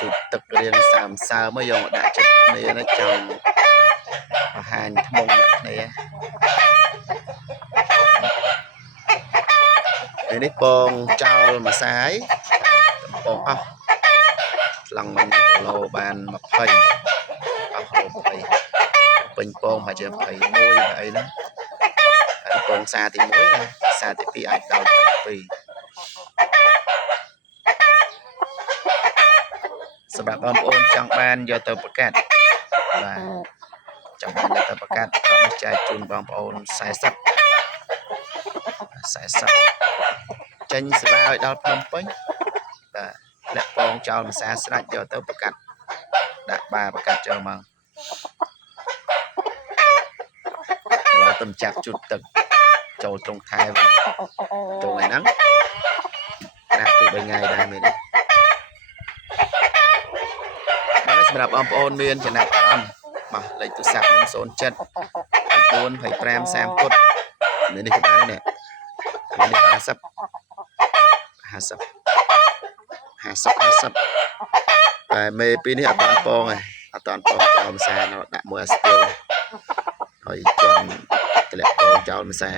จุดตึกเรียงสามสาวไม่ยอมได้จุดนี้นะจังหานทมงnàyនេះបងចោលមួយសាយបងអស់ឡងមិនគីឡូបាន20អស់គីឡូ20ពេញពងមកជា21មកអីហ្នឹងហើយពងសាទី1ណាសាទី2អាចដល់22សម្រាប់បងប្អូនចង់បានយកទៅប្រកាសបាទចង់បានយកទៅប្រកាសក៏ចែកជូនបងប្អូន40ចេញសេវាឲ្យដល់ភ្នំពេញបាទលាក់ពងចោលភាសាស្រាច់យកទៅប្រកាសដាក់បាប្រកាសចូលមកដល់ទៅចាប់ជុតទឹកចូលត្រង់ខែវិញត្រង់ហ្នឹងណាស់ពី3ថ្ងៃដែរមែនទេហើយសម្រាប់បងប្អូនមានចំណាប់អារម្មណ៍បាទលេខទូរស័ព្ទ07 425 30ពុតនេះក៏បានដែរនេះ50តែមេពីនេះអត់តាន់ពងទេអត់តាន់ពងចោលភាសាដាក់មួយអាស្ទីលហើយចង់តម្លាក់ពងចោលភាសា